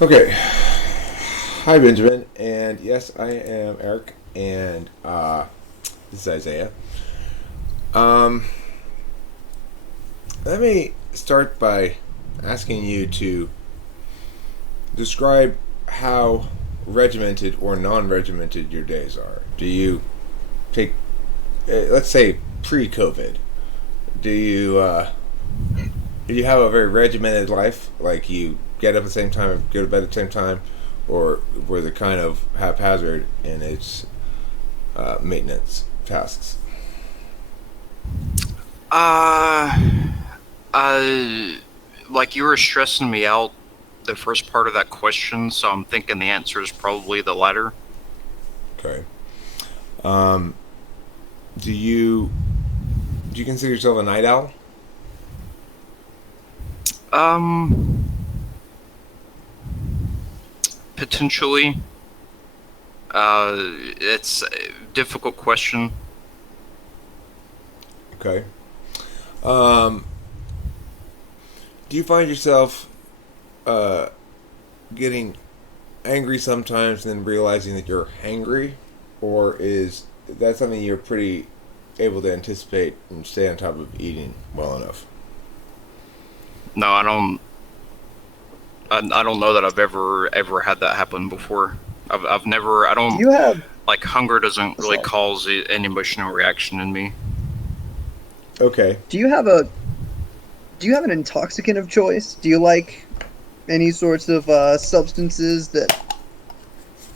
Okay. Hi, Benjamin. And yes, I am Eric. And this is Isaiah. Um, Let me start by asking you to describe how regimented or non regimented your days are. Do you take, let's say, pre COVID, do you, uh, do you have a very regimented life? Like you get up at the same time and go to bed at the same time? Or was it kind of haphazard in its maintenance tasks? Uh, like you were stressing me out the first part of that question, so I'm thinking the answer is probably the latter. Okay. Um, do you do you consider yourself a night owl? Um, Potentially. It's a difficult question. Okay. Um, do you find yourself uh, getting angry sometimes and then realizing that you're hangry, or is that something you're pretty able to anticipate and stay on top of eating well enough? No, I don't. I don't know that I've ever had that happen before. I've never. I Do don't you have like hunger. Doesn't really sorry? cause an emotional reaction in me. Okay. Do you have a do you have an intoxicant of choice? Do you like any sorts of substances that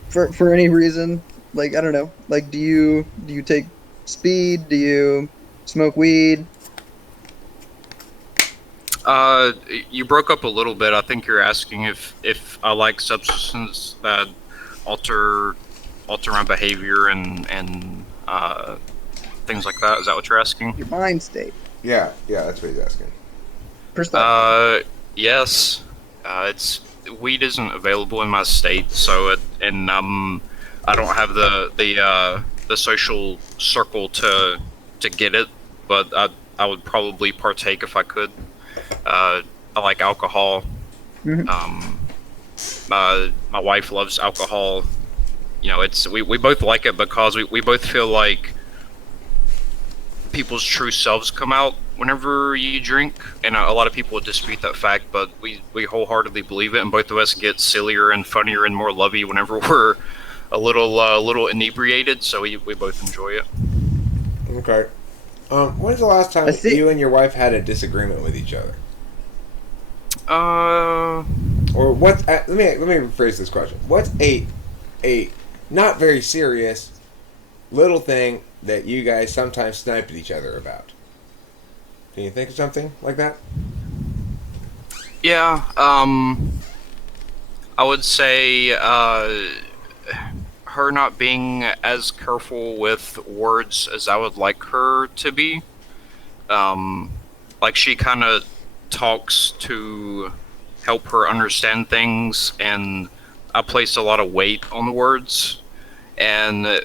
for any reason? Like I don't know. Like do you take speed? Do you smoke weed? Uh, you broke up a little bit. I think you're asking if I like substances that alter alter my behavior and things like that. Is that what you're asking? Your mind state, Yeah, yeah, that's what he's asking. precisely. Uh, yes. It's weed isn't available in my state, so I don't have the social circle to get it, but I would probably partake if I could. I like alcohol. Hmm. Um, my wife loves alcohol. You know, we both like it because we both feel like people's true selves come out whenever you drink, and a lot of people would dispute that fact, but we wholeheartedly believe it, and both of us get sillier and funnier and more lovey whenever we're a little inebriated. So we both enjoy it. Okay. When's the last I time see. you and your wife had a disagreement with each other? Uh, Or what? Let me rephrase this question. What's a not very serious little thing that you guys sometimes snipe at each other about? Can you think of something like that? yeah. I would say her not being as careful with words as I would like her to be. Um, like she kind of talks to help her understand things, and I place a lot of weight on the words. And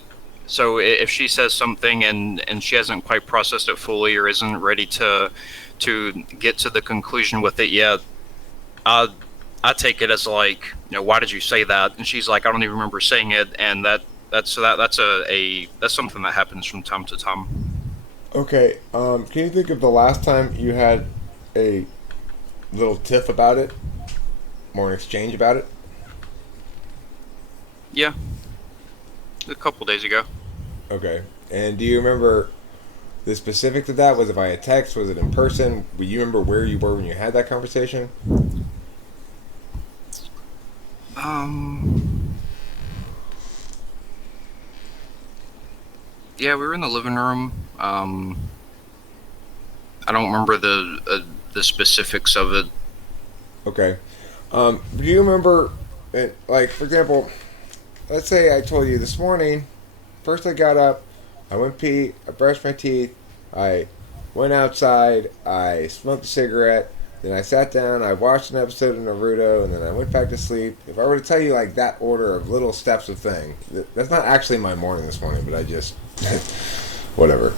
so if she says something and she hasn't quite processed it fully or isn't ready to get to the conclusion with it yet, I I take it as like, why did you say that? And she's like, I don't even remember saying it, and that's something that happens from time to time. Okay. Can you think of the last time you had a little tiff about it, or an exchange about it? Yeah, a couple days ago. Okay. And do you remember the specifics of that? Was it via text? Was it in person? Do you remember where you were when you had that conversation? Um, yeah, we were in the living room. I don't remember the specifics of it. Okay. Do you remember, like, for example, let's say I told you this morning, first I got up, I went pee, I brushed my teeth, I went outside, I smoked a cigarette, then I sat down, I watched an episode of Naruto, and then I went back to sleep. If I were to tell you, like, that order of little steps of thing, that's not actually my morning this morning, but I just, whatever.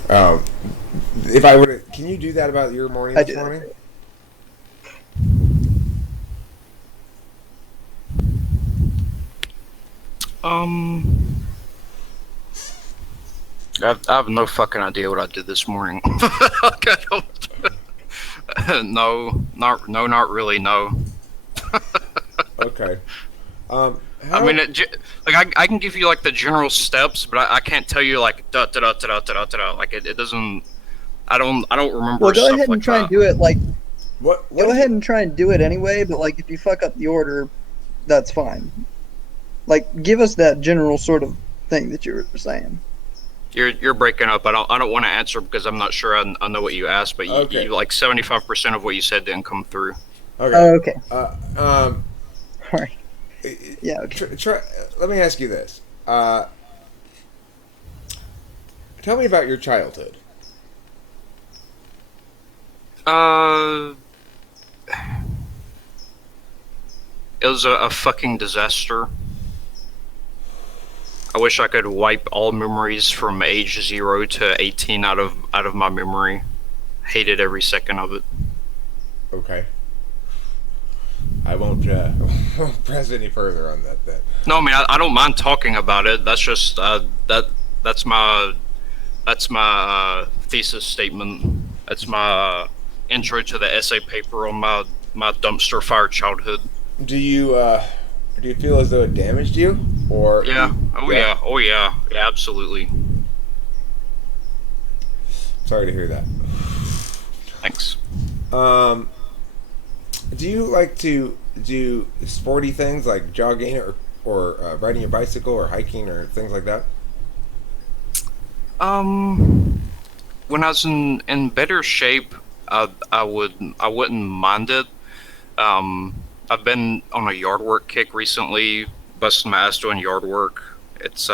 If I were to, can you do that about your morning I this do that morning? too. Um, I have no fucking idea what I did this morning. Like, no, not really. No. Okay. I How? mean, I can give you like the general steps, but I can't tell you like da da da da da da da. Like it doesn't. I don't remember Well, go stuff ahead and like try and that. do it. Like, What go do ahead you? and try and do it anyway. But like, if you fuck up the order, that's fine. Like, give us that general sort of thing that you were saying. You're breaking up. I don't want to answer because I'm not sure I know what you asked, but Okay. you like 75% of what you said didn't come through. Okay. Oh, okay. Uh, um. All right. i- Yeah. Okay. let me ask you this. Tell me about your childhood. Uh, it was a fucking disaster. I wish I could wipe all memories from age 0 to 18 out of my memory. Hated every second of it. Okay. I won't won't press any further on that then. No, I mean I don't mind talking about it. That's just that's my thesis statement. That's my intro to the essay paper on my dumpster fire childhood. Do you feel as though it damaged you, or Yeah. Oh yeah? yeah. Oh yeah. Yeah. Absolutely. Sorry to hear that. Thanks. Um, do you like to do sporty things like jogging or riding your bicycle or hiking or things like that? Um, when I was in better shape, I wouldn't mind it. Um, I've been on a yard work kick recently, busting my ass doing yard work. It's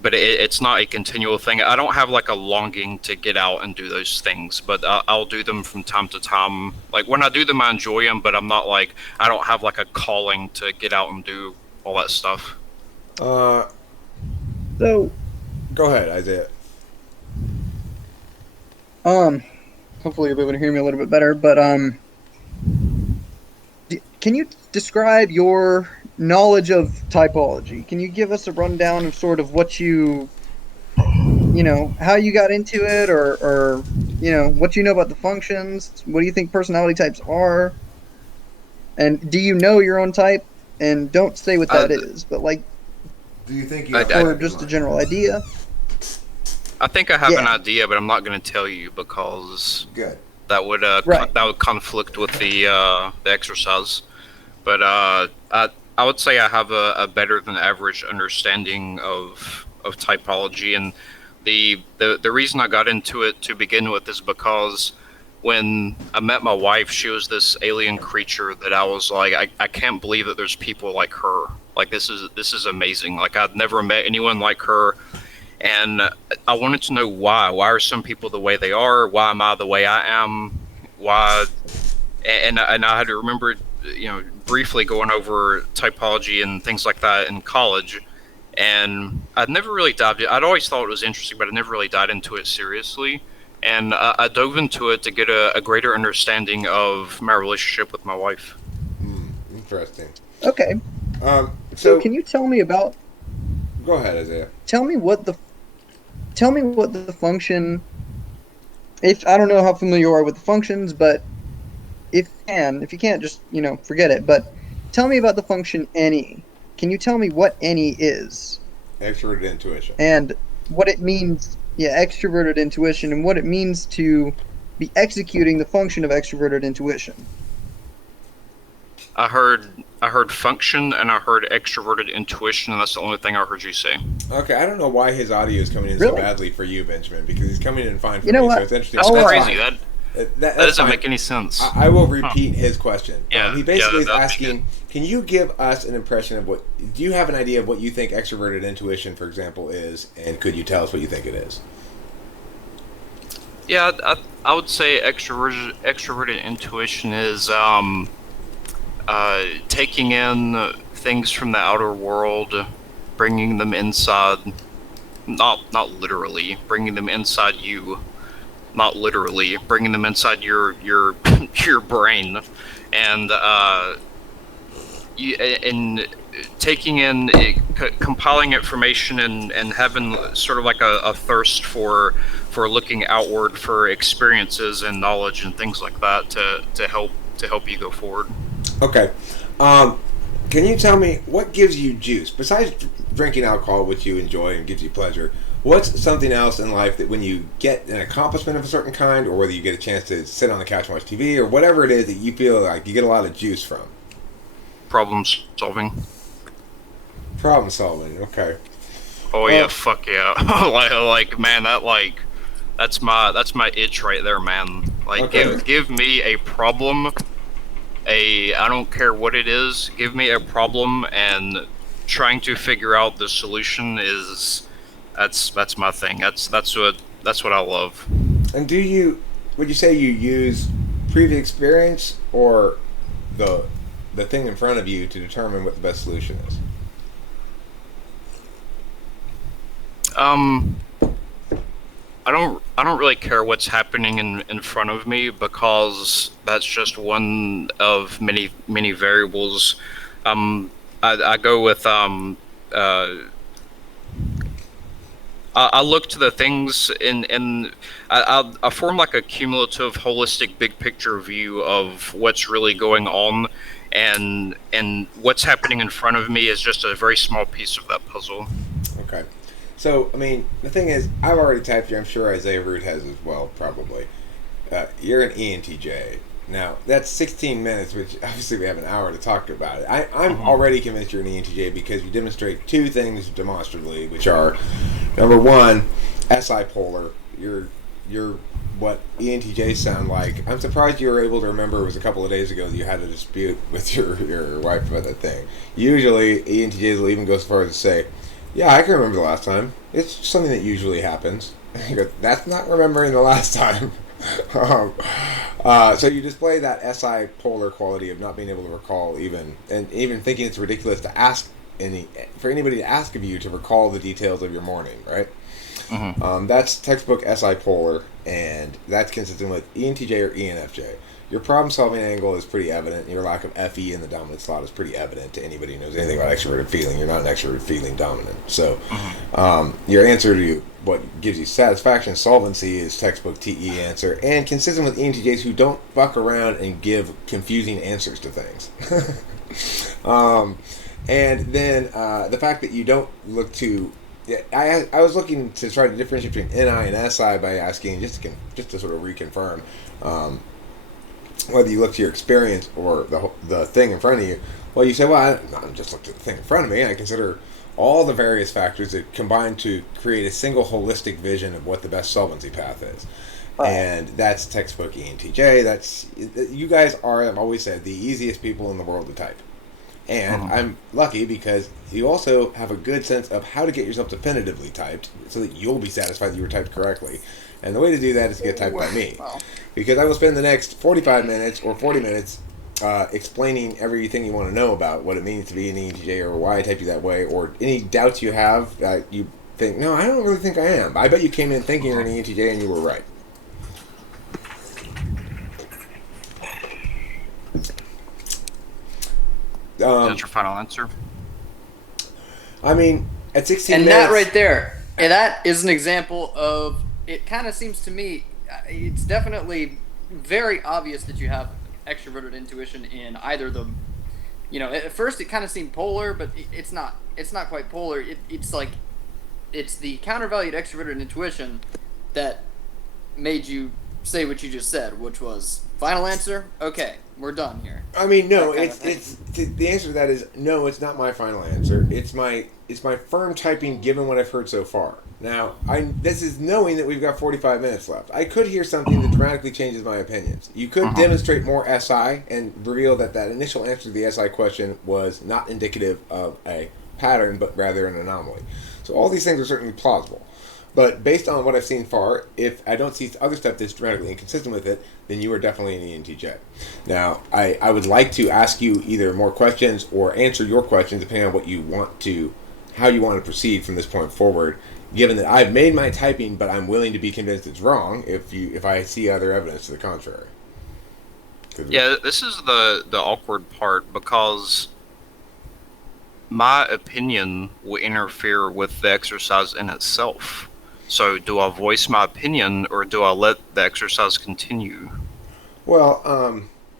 but it's not a continual thing. I don't have like a longing to get out and do those things, but I'll do them from time to time. Like when I do them, I enjoy them, but I'm not like I don't have like a calling to get out and do all that stuff. Uh, So, Go ahead, Isaiah. um, hopefully you'll be able to hear me a little bit better. But can you describe your knowledge of typology? Can you give us a rundown of sort of what you know, how you got into it, or you know, what you know about the functions? What do you think personality types are? And do you know your own type? And don't say what I that is, but like, Do you think you I, have I, or one in just a mind? general idea. I think I have an Yeah, idea, but I'm not going to tell you because Good. right. that would conflict with the exercise. But I would say I have a better than average understanding of typology, and the reason I got into it to begin with is because when I met my wife, she was this alien creature that I was like, I can't believe that there's people like her. Like this is amazing. Like I'd never met anyone like her, and I wanted to know why. Why are some people the way they are? Why am I the way I am? Why? And I had to remember, you know, briefly going over typology and things like that in college, and I'd never really dived in. I'd always thought it was interesting, but I never really dived into it seriously. And I dove into it to get a greater understanding of my relationship with my wife. Interesting. Okay. So So can you tell me about go ahead, Isaiah. tell me what the tell me what the function, if I don't know how familiar you are with the functions, but if you can't, just, you know, forget it. But tell me about the function any. Can you tell me what any is Extroverted intuition. and what it means? Yeah, extroverted intuition, and what it means to be executing the function of extroverted intuition. I heard function and I heard extroverted intuition, and that's the only thing I heard you say. Okay, I don't know why his audio is coming in so Really? badly for you, Benjamin, because he's coming in fine for You know me. So what? it's interesting. That's I'll, That's crazy. fine. That That doesn't fine. make any sense. I will repeat his question. Yeah, He basically is that'd be asking, can you give us an impression of what? Do you have an idea of what you think extroverted intuition, for example, is, and could you tell us what you think it is? Yeah, I would say extroverted intuition is taking in things from the outer world, bringing them inside. Not literally bringing them inside you. Not literally bringing them inside your your brain, and in taking in compiling information and having sort of like a thirst for looking outward for experiences and knowledge and things like that to help you go forward. Okay. Um, can you tell me what gives you juice besides drinking alcohol, which you enjoy and gives you pleasure? What's something else in life that when you get an accomplishment of a certain kind, or whether you get a chance to sit on the couch and watch TV, or whatever it is that you feel like you get a lot of juice from? Problem solving. Problem solving. Okay. Oh yeah, Well, fuck yeah. Like man, that's my itch right there, man. Like okay. give me a problem, a I don't care what it is. Give me a problem, and trying to figure out the solution is that's my thing. That's what I love. And would you say you use previous experience or the the thing in front of you to determine what the best solution is? Um, I don't really care what's happening in front of me because that's just one of many variables. Um, I go with uh I look to the things in I form like a cumulative, holistic, big picture view of what's really going on, and what's happening in front of me is just a very small piece of that puzzle. Okay. So, I mean, the thing is, I've already typed you. I'm sure Isaiah Root has as well, probably. You're an ENTJ. Now, that's 16 minutes, which obviously we have an hour to talk about it. I'm Mhm. already convinced you're an ENTJ because you demonstrate two things demonstrably, which are, number one, SI polar. You're what ENTJs sound like. I'm surprised you were able to remember it was a couple of days ago that you had a dispute with your wife about that thing. Usually, ENTJs will even go as far as to say, yeah, I can remember the last time. It's something that usually happens. That's not remembering the last time. um, so you display that SI polar quality of not being able to recall even, and even thinking it's ridiculous to ask for anybody to ask of you to recall the details of your morning, right? Mhm. That's textbook SI polar, and that's consistent with ENTJ or ENFJ. Your problem solving angle is pretty evident. Your lack of FE in the dominant slot is pretty evident to anybody who knows anything about extroverted feeling. You're not an extroverted feeling dominant. So, Mhm. your answer to what gives you satisfaction, solvency, is textbook TE answer, and consistent with ENTJs who don't fuck around and give confusing answers to things. And then the fact that you don't look to yeah, I was looking to try to differentiate between NI and SI by asking just to sort of reconfirm um, whether you look to your experience or the thing in front of you. Well, you say, well, I'm just looking at the thing in front of me. I consider all the various factors that combine to create a single holistic vision of what the best solvency path is. Right. And that's textbook ENTJ. That's you guys are. I've always said the easiest people in the world to type. And Mhm. I'm lucky because you also have a good sense of how to get yourself definitively typed so that you'll be satisfied that you were typed correctly. And the way to do that is to get typed by me. Well, Because I will spend the next 45 minutes or 40 minutes explaining everything you want to know about what it means to be an ENTJ or why I typed you that way or any doubts you have that you think, no, I don't really think I am. I bet you came in thinking you're an ENTJ and you were right. That's your final answer. I mean, at 16 And minutes... that right there, and that is an example of it. Kind of seems to me, it's definitely very obvious that you have extroverted intuition in either the. You know, at first it kind of seemed polar, but it's not. It's not quite polar. It's like it's the countervalued extroverted intuition that made you say what you just said, which was final answer. Okay, we're done here. I mean, no. That kind of It's thing. the answer to that is no. It's not my final answer. It's my firm typing given what I've heard so far. Now, this is knowing that we've got 45 minutes left. I could hear something that dramatically changes my opinions. You could demonstrate more SI and reveal that initial answer to the SI question was not indicative of a pattern, but rather an anomaly. So all these things are certainly plausible. But based on what I've seen far, if I don't see other stuff that's dramatically inconsistent with it, then you are definitely an ENTJ. Now, I would like to ask you either more questions or answer your questions depending on what you want to, how you want to proceed from this point forward. Given that I've made my typing, but I'm willing to be convinced it's wrong if I see other evidence to the contrary. Yeah, this is the awkward part because my opinion will interfere with the exercise in itself. So, do I voice my opinion or do I let the exercise continue? Well,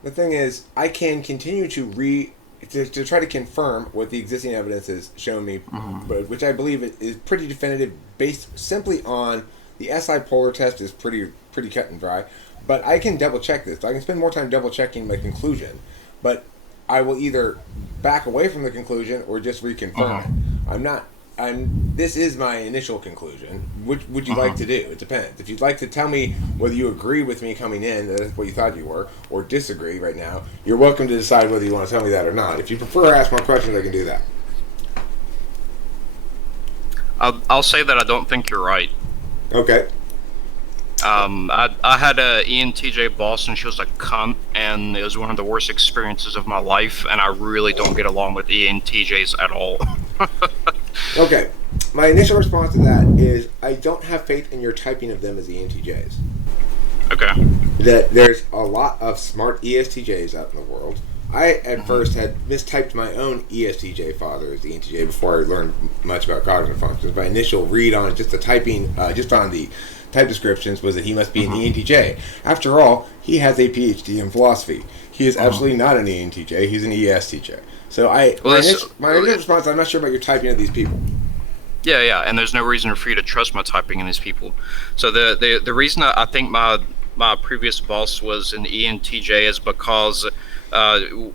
the thing is, I can continue to try to confirm what the existing evidence has shown me, but which I believe is pretty definitive, based simply on the SI polar test is pretty cut and dry. But I can double check this. I can spend more time double checking my conclusion, but I will either back away from the conclusion or just reconfirm it. I'm not. This is my initial conclusion. Which would you like to do? It depends. If you'd like to tell me whether you agree with me coming in, that is what you thought you were, or disagree right now, you're welcome to decide whether you want to tell me that or not. If you prefer to ask more questions, I can do that. I'll say that I don't think you're right. Okay. I had a ENTJ boss, and she was a cunt, and it was one of the worst experiences of my life, and I really don't get along with ENTJs at all. Okay. My initial response to that is I don't have faith in your typing of them as ENTJs. Okay. That there's a lot of smart ESTJs out in the world. I, at first, had mistyped my own ESTJ father as ENTJ before I learned much about cognitive functions. My initial read on just the typing, just on the type descriptions, was that he must be an ENTJ. After all, he has a PhD in philosophy. He is absolutely not an ENTJ. He's an ESTJ. So my initial response, I'm not sure about your typing of these people. Yeah, and there's no reason for you to trust my typing in these people. So the reason I think my previous boss was an ENTJ is because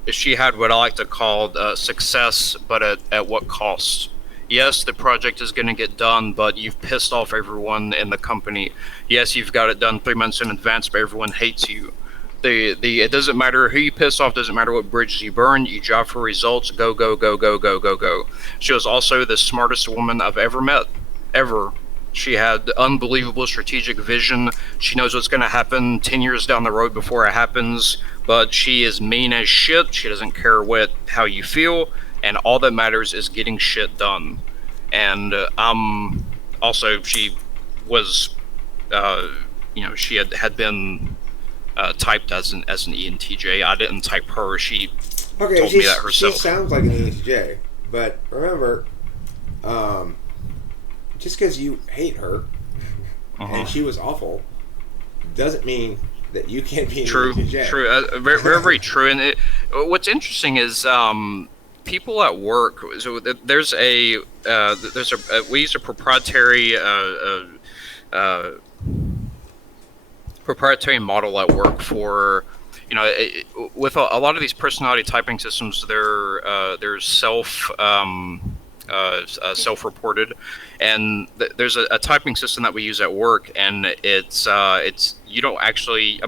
she had what I like to call success, but at what cost? Yes, the project is going to get done, but you've pissed off everyone in the company. Yes, you've got it done 3 months in advance, but everyone hates you. It doesn't matter who you piss off, doesn't matter what bridges you burn, you drive for results, go, go, go, go, go, go, go. She was also the smartest woman I've ever met, ever. She had unbelievable strategic vision. She knows what's going to happen 10 years down the road before it happens, but she is mean as shit. She doesn't care how you feel, and all that matters is getting shit done. And also, she was, she had been typed as an ENTJ. I didn't type her. She told me that herself. She sounds like an ENTJ, but remember, just because you hate her and she was awful doesn't mean that you can't be an ENTJ. True, very, very, very true. And what's interesting is people at work. So we use a proprietary model at work for, with a lot of these personality typing systems, they're self-reported, and there's a typing system that we use at work, and it's you don't actually,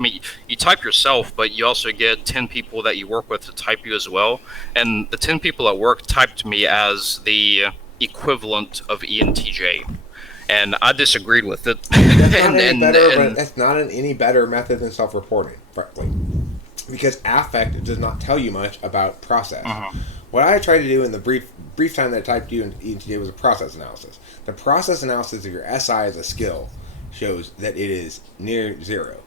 you type yourself, but you also get 10 people that you work with to type you as well, and the 10 people at work typed me as the equivalent of ENTJ. And I disagreed with it. That's not an any better method than self-reporting, frankly, because affect does not tell you much about process. What I tried to do in the brief time that I typed you in ENTJ was a process analysis. The process analysis of your SI as a skill shows that it is near zero,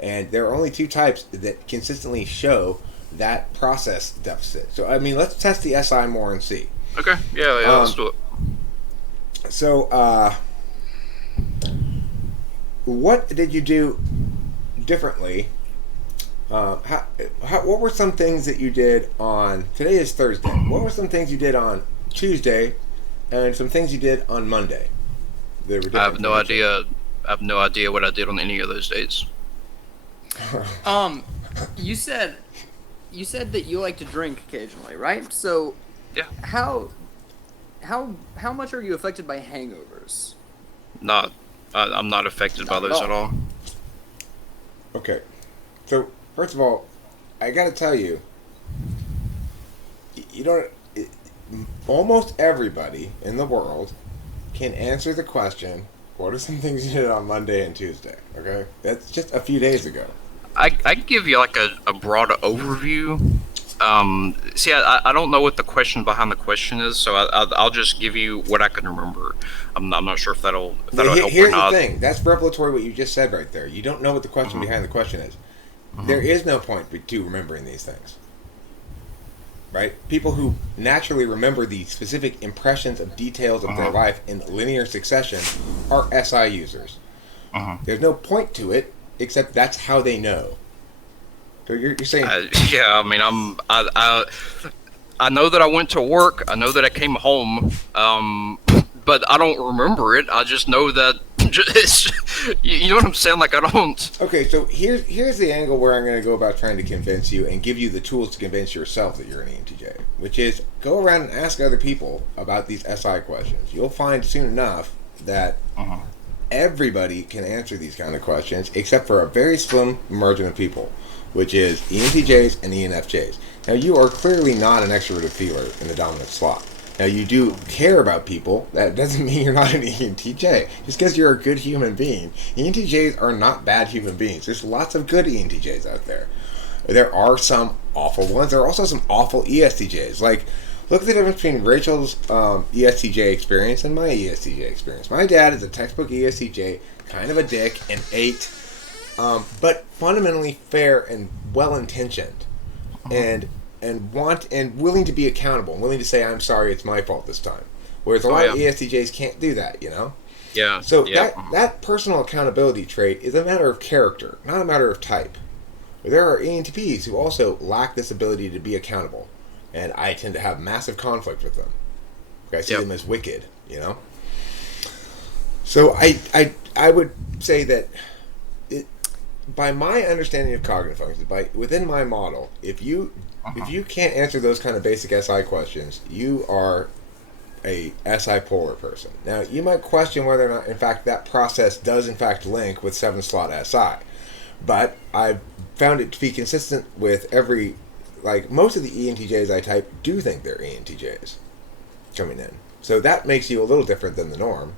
and there are only two types that consistently show that process deficit. So let's test the SI more and see. Okay, yeah, let's do it. So, what did you do differently? What were some things that you did on, today is Thursday, what were some things you did on Tuesday and some things you did on Monday? I have no idea. I have no idea what I did on any of those days. You said that you like to drink occasionally, right? So yeah. How much are you affected by hangovers? I'm not affected by those at all. Okay. So, first of all, I gotta tell you, almost everybody in the world can answer the question, what are some things you did on Monday and Tuesday? Okay? That's just a few days ago. I can give you like a broad overview. I don't know what the question behind the question is, so I'll just give you what I can remember. I'm not sure if that'll help Here's or not. The thing. That's revelatory what you just said right there. You don't know what the question behind the question is. There is no point to remembering these things. right? People who naturally remember the specific impressions of details of their life in linear succession are SI users. There's no point to it except that's how they know. So you're saying, Yeah, I mean, I know that I went to work. I know that I came home. But I don't remember it. I just know that. You know what I'm saying? Like I don't. okay, so here's the angle where I'm going to go about trying to convince you and give you the tools to convince yourself that you're an ENTJ, which is go around and ask other people about these SI questions. You'll find soon enough that everybody can answer these kind of questions except for a very slim margin of people, which is ENTJs and ENFJs. Now, you are clearly not an extroverted feeler in the dominant slot. Now, you do care about people. That doesn't mean you're not an ENTJ. Just because you're a good human being. ENTJs are not bad human beings. There's lots of good ENTJs out there. There are some awful ones. There are also some awful ESTJs. Like, look at the difference between Rachel's ESTJ experience and my ESTJ experience. My dad is a textbook ESTJ, kind of a dick, and 8, but fundamentally fair and well-intentioned. And willing to be accountable, and willing to say, I'm sorry, it's my fault this time. Whereas a lot of ESTJs can't do that, you know? Yeah. So that personal accountability trait is a matter of character, not a matter of type. There are ENTPs who also lack this ability to be accountable, and I tend to have massive conflict with them. I see them as wicked, you know? So I would say that by my understanding of cognitive functions, within my model, if you can't answer those kind of basic SI questions, you are a SI polar person. Now, you might question whether or not, in fact, that process does in fact link with 7-slot SI, but I've found it to be consistent with most of the ENTJs I type do think they're ENTJs coming in. So that makes you a little different than the norm.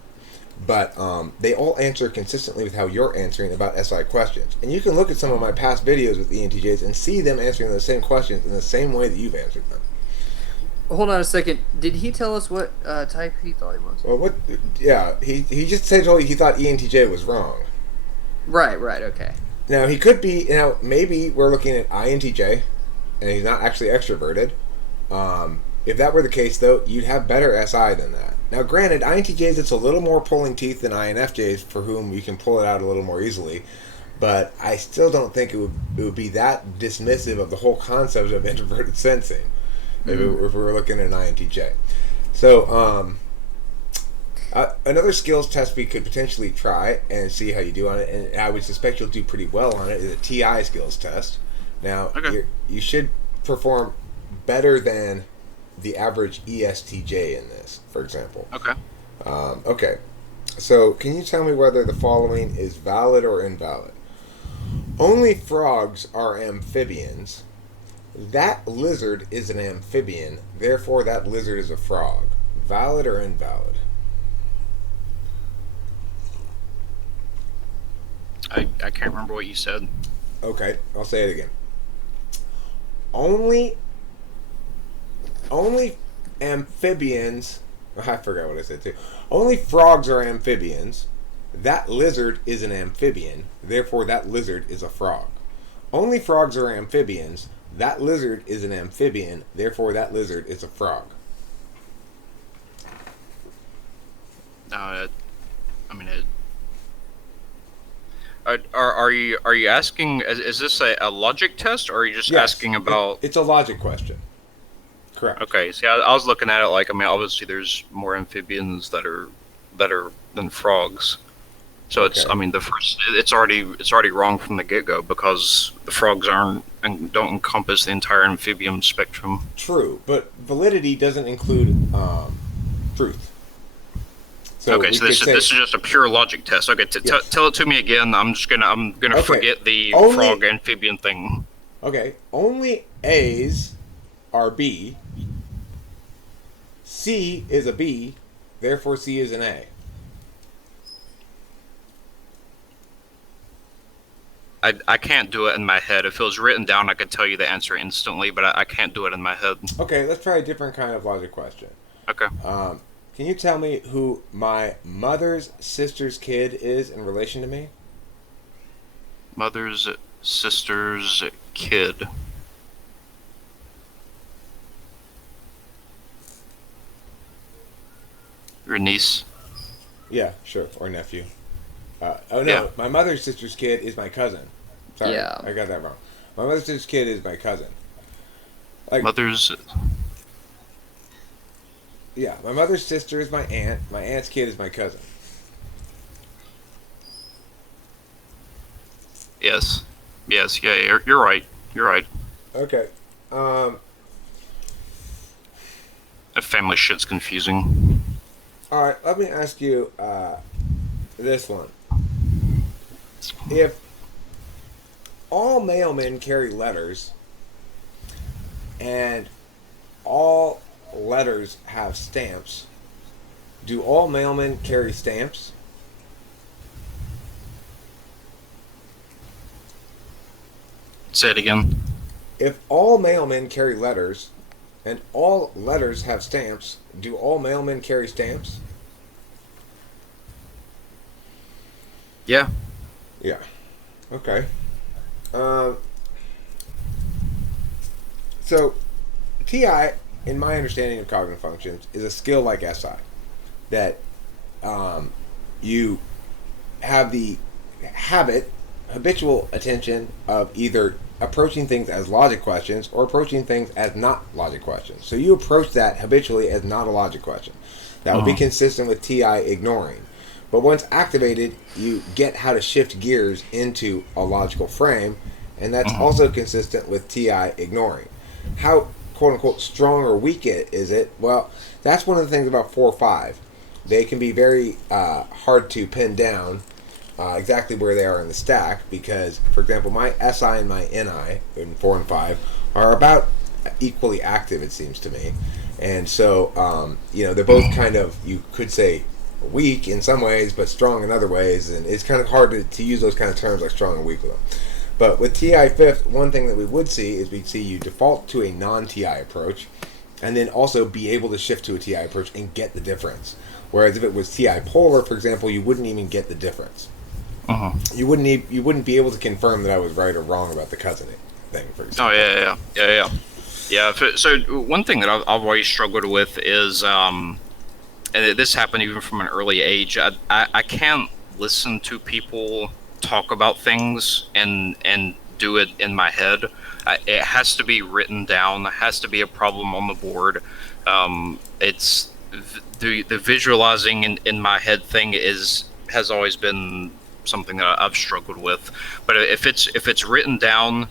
But they all answer consistently with how you're answering about SI questions. And you can look at some of my past videos with ENTJs and see them answering the same questions in the same way that you've answered them. Hold on a second. Did he tell us what type he thought he was? Well, he just said he thought ENTJ was wrong. Right, okay. Now, he could be, maybe we're looking at INTJ, and he's not actually extroverted. If that were the case, though, you'd have better SI than that. Now, granted, INTJs, it's a little more pulling teeth than INFJs, for whom you can pull it out a little more easily. But I still don't think it would be that dismissive of the whole concept of introverted sensing if we were looking at an INTJ. So, another skills test we could potentially try and see how you do on it, and I would suspect you'll do pretty well on it, is a TI skills test. Now, you should perform better than the average ESTJ in this, for example. Okay. So, can you tell me whether the following is valid or invalid? Only frogs are amphibians. That lizard is an amphibian, therefore that lizard is a frog. Valid or invalid? I can't remember what you said. Okay, I'll say it again. Only amphibians... I forgot what I said too. Only frogs are amphibians. That lizard is an amphibian. Therefore, that lizard is a frog. Only frogs are amphibians. That lizard is an amphibian. Therefore, that lizard is a frog. Are you asking? Is this a logic test, or are you just asking about? It's a logic question. Correct. Okay. See, I was looking at it like, obviously there's more amphibians that are than frogs. So it's, it's already wrong from the get go, because the frogs don't encompass the entire amphibian spectrum. True, but validity doesn't include truth. So this is just a pure logic test. Okay, tell it to me again. I'm gonna forget the frog amphibian thing. Okay, only A's are B. C is a B, therefore C is an A. I can't do it in my head. If it was written down, I could tell you the answer instantly, but I can't do it in my head. Okay, let's try a different kind of logic question. Okay. Can you tell me who my mother's sister's kid is in relation to me? Mother's sister's kid. Your niece. Yeah, sure, or nephew. Oh Yeah. no, my mother's sister's kid is my cousin. Sorry, Yeah. I got that wrong. My mother's sister's kid is my cousin. Like, Mother's. yeah, my mother's sister is my aunt. My aunt's kid is my cousin. Yes. Yes. Yeah. You're right. You're right. Okay. Um. That family shit's confusing. All right. Let me ask you this one. If all mailmen carry letters and all letters have stamps, do all mailmen carry stamps? Say it again. If all mailmen carry letters and all letters have stamps, do all mailmen carry stamps? Yeah. Yeah. Okay. Um, so, TI, in my understanding of cognitive functions, is a skill like SI that you have the habitual attention of either approaching things as logic questions or approaching things as not logic questions. So you approach that habitually as not a logic question. That would be consistent with TI ignoring. But once activated, you get how to shift gears into a logical frame, and that's also consistent with TI ignoring. How quote unquote strong or weak is it? Well, that's one of the things about 4 or 5. They can be very hard to pin down exactly where they are in the stack because, for example, my SI and my NI in 4 and 5 are about equally active, it seems to me. And so, they're both kind of, you could say, weak in some ways, but strong in other ways. And it's kind of hard to use those kind of terms like strong and weak with them. But with TI fifth, one thing that we would see is we'd see you default to a non-TI approach and then also be able to shift to a TI approach and get the difference. Whereas if it was TI polar, for example, you wouldn't even get the difference. You wouldn't be able to confirm that I was right or wrong about the cousin thing, for example. Oh yeah. So one thing that I've always struggled with is, and this happened even from an early age. I can't listen to people talk about things and do it in my head. It has to be written down. It has to be a problem on the board. It's the visualizing in my head thing has always been something that I've struggled with. But if it's written down,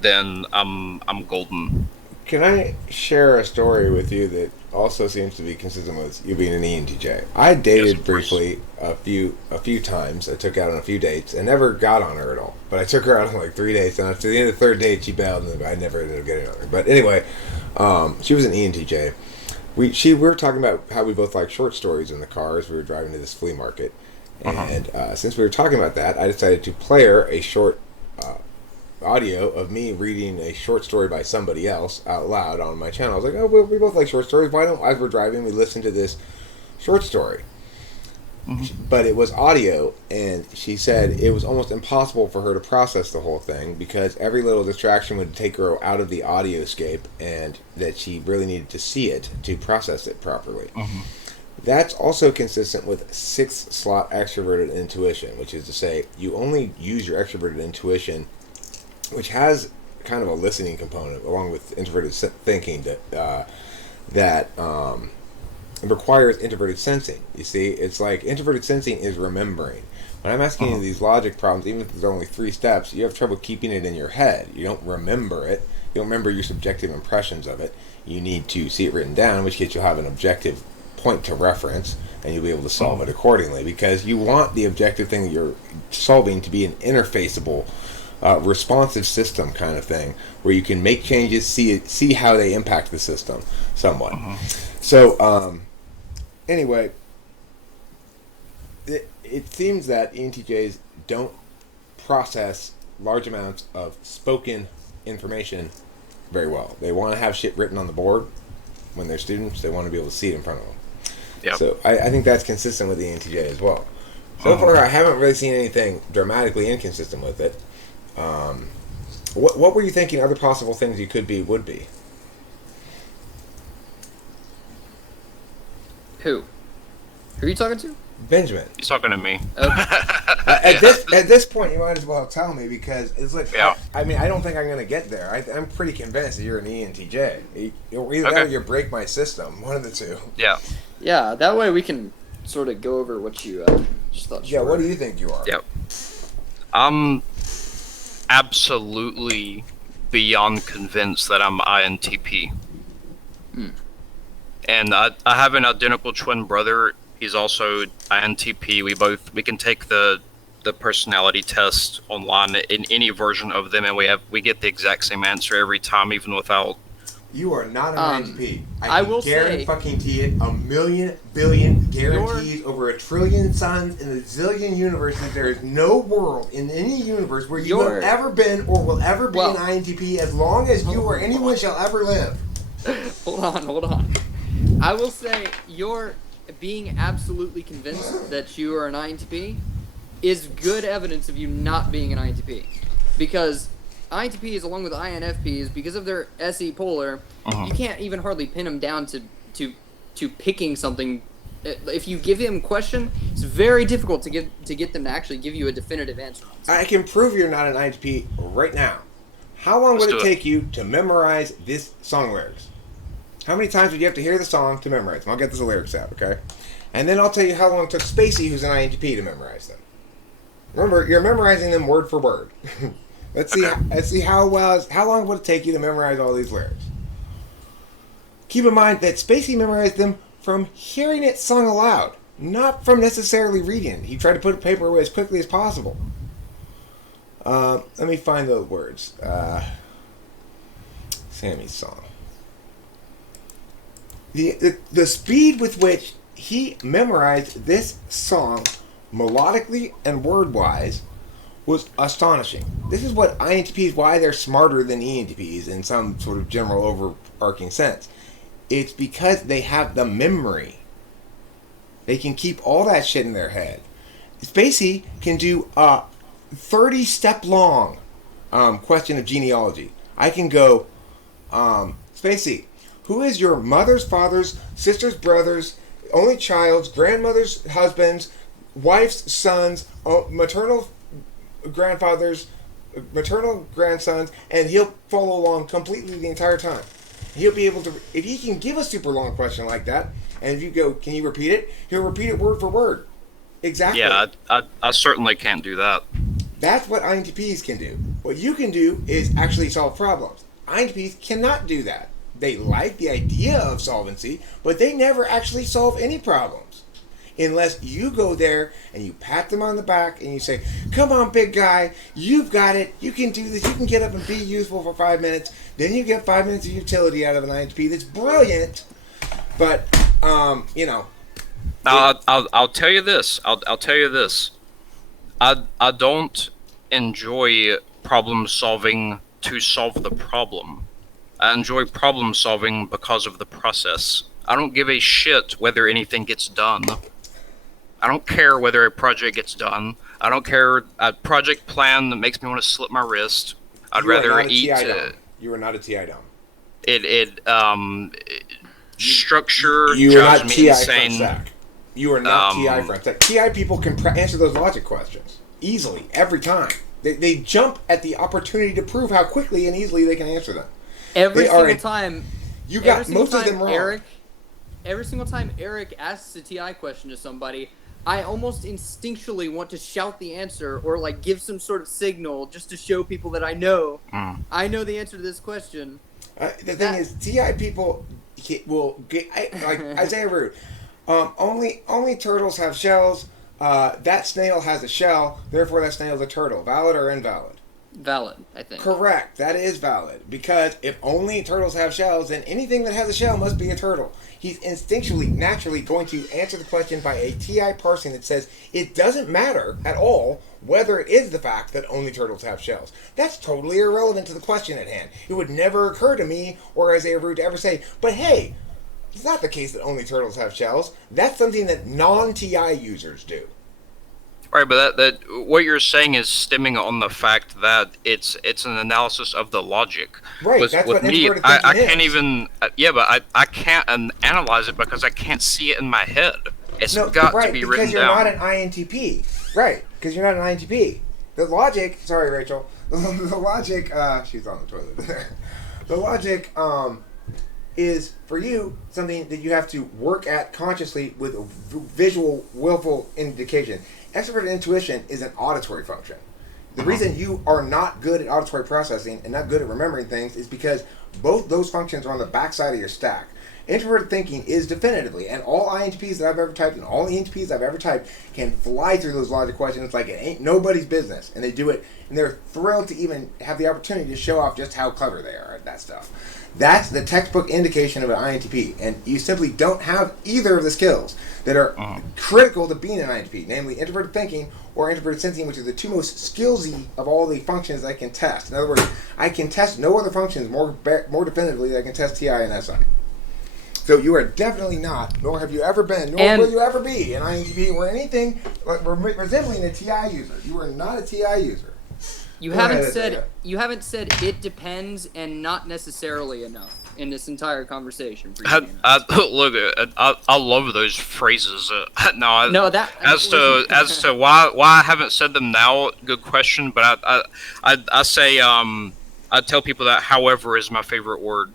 then I'm golden. Can I share a story with you that also seems to be consistent with you being an ENTJ? I dated briefly a few times. I took her out on a few dates and never got on her at all. But I took her out on like 3 dates, and after the end of the third date, she bailed, and I never ended up getting on her. But anyway, she was an ENTJ. We were talking about how we both like short stories in the car as we were driving to this flea market. And since we were talking about that, I decided to play her a short audio of me reading a short story by somebody else out loud on my channel. I was like, oh, we both like short stories. Why don't, as we're driving, we listen to this short story? But it was audio, and she said it was almost impossible for her to process the whole thing because every little distraction would take her out of the audioscape, and that she really needed to see it to process it properly. That's also consistent with 6th slot extroverted intuition, which is to say you only use your extroverted intuition, which has kind of a listening component along with introverted thinking that requires introverted sensing. You see, it's like introverted sensing is remembering. When I'm asking you these logic problems, even if there's only 3 steps, you have trouble keeping it in your head. You don't remember it. You don't remember your subjective impressions of it. You need to see it written down, in which case you'll have an objective point to reference, and you'll be able to solve it accordingly, because you want the objective thing that you're solving to be an interfaceable, responsive system kind of thing, where you can make changes, see how they impact the system somewhat. So, anyway, it seems that ENTJs don't process large amounts of spoken information very well. They want to have shit written on the board when they're students. They want to be able to see it in front of them. Yep. So I think that's consistent with the ENTJ as well. So far, I haven't really seen anything dramatically inconsistent with it. What were you thinking other possible things you would be? Who? Who are you talking to? Benjamin. He's talking to me. Okay. At this point, you might as well tell me because it's like Yeah. I mean I don't think I'm gonna get there. I'm pretty convinced that you're an ENTJ. Either Okay. that or you break my system. One of the two. Yeah. Yeah, that way we can sort of go over what you just thought. Yeah. What do you think you are? Yep. I'm absolutely beyond convinced that I'm INTP. And I have an identical twin brother. He's also INTP. We can take the personality test online in any version of them, and we get the exact same answer every time, even without. You are not an INTP. I can will guarantee it. A million billion guarantees over a trillion suns in a zillion universes. There is no world in any universe where you have ever been or will ever be an INTP as long as you or anyone shall ever live. Hold on. I will say you're being absolutely convinced that you are an INTP is good evidence of you not being an INTP. Because INTPs, along with INFPs, because of their SE polar, you can't even hardly pin them down to picking something. If you give him a question, it's very difficult to get them to actually give you a definitive answer. I can prove you're not an INTP right now. How long would it take you to memorize this song lyrics? How many times would you have to hear the song to memorize them? I'll get the lyrics out, okay? And then I'll tell you how long it took Spacey, who's an INTP, to memorize them. Remember, you're memorizing them word for word. Let's see how long would it take you to memorize all these lyrics. Keep in mind that Spacey memorized them from hearing it sung aloud, not from necessarily reading it. He tried to put paper away as quickly as possible. Let me find the words. Sammy's song. The speed with which he memorized this song, melodically and word-wise, was astonishing. This is what INTPs, why they're smarter than ENTPs in some sort of general overarching sense. It's because they have the memory. They can keep all that shit in their head. Spacey can do a 30-step long question of genealogy. I can go, Spacey, who is your mother's, father's, sister's, brother's, only child's, grandmother's, husband's, wife's, son's, maternal grandfather's, maternal grandsons, and he'll follow along completely the entire time. He'll be able to, if he can give a super long question like that, and if you go, can you repeat it? He'll repeat it word for word. Exactly. Yeah, I certainly can't do that. That's what INTPs can do. What you can do is actually solve problems. INTPs cannot do that. They like the idea of solvency, but they never actually solve any problems. Unless you go there and you pat them on the back and you say, come on, big guy, you've got it, you can do this, you can get up and be useful for 5 minutes, then you get 5 minutes of utility out of an INTP that's brilliant, but, you know. I'll tell you this. I'll tell you this. I don't enjoy problem solving to solve the problem. I enjoy problem solving because of the process. I don't give a shit whether anything gets done. I don't care whether a project gets done. I don't care a project plan that makes me want to slip my wrist. I'd rather eat. You are not a TI dom. Structure you are drives not me TI insane. front stack. You are not TI front stack. TI people can answer those logic questions easily every time. They jump at the opportunity to prove how quickly and easily they can answer them. Every single time. You got most of them wrong. Every single time Eric asks a TI question to somebody, I almost instinctually want to shout the answer or like give some sort of signal just to show people that I know the answer to this question. The thing is, TI people will get like Isaiah Rude. Only turtles have shells. That snail has a shell, therefore that snail's a turtle. Valid or invalid? Valid, I think. Correct. That is valid. Because if only turtles have shells, then anything that has a shell must be a turtle. He's instinctually, naturally going to answer the question by a TI parsing that says it doesn't matter at all whether it is the fact that only turtles have shells. That's totally irrelevant to the question at hand. It would never occur to me or Isaiah Rude to ever say, but hey, it's not the case that only turtles have shells. That's something that non-TI users do. Right, but that what you're saying is stemming on the fact that it's an analysis of the logic. Right, that's with what me, introverted I thinking can't is. even. Yeah, but I can't analyze it because I can't see it in my head. It's No, got right, to be because written you're down. not an INTP. Right, because you're not an INTP. The logic, sorry, Rachel. The logic, she's on the toilet there. The logic is, for you, something that you have to work at consciously with a visual, willful indication. Extroverted intuition is an auditory function. The reason you are not good at auditory processing and not good at remembering things is because both those functions are on the backside of your stack. Introverted thinking is definitively, and all INTPs that I've ever typed and all ENTPs I've ever typed can fly through those logic questions like it ain't nobody's business. And they do it, and they're thrilled to even have the opportunity to show off just how clever they are at that stuff. That's the textbook indication of an INTP, and you simply don't have either of the skills that are critical to being an INTP, namely introverted thinking or introverted sensing, which are the two most skillsy of all the functions I can test. In other words, I can test no other functions more definitively than I can test TI and SI. So you are definitely not, nor have you ever been, nor will you ever be an INTP or anything like resembling a TI user. You are not a TI user. You haven't said it depends and not necessarily enough in this entire conversation. For you, Look, I love those phrases. As to why I haven't said them now, good question. But I say I tell people that however is my favorite word.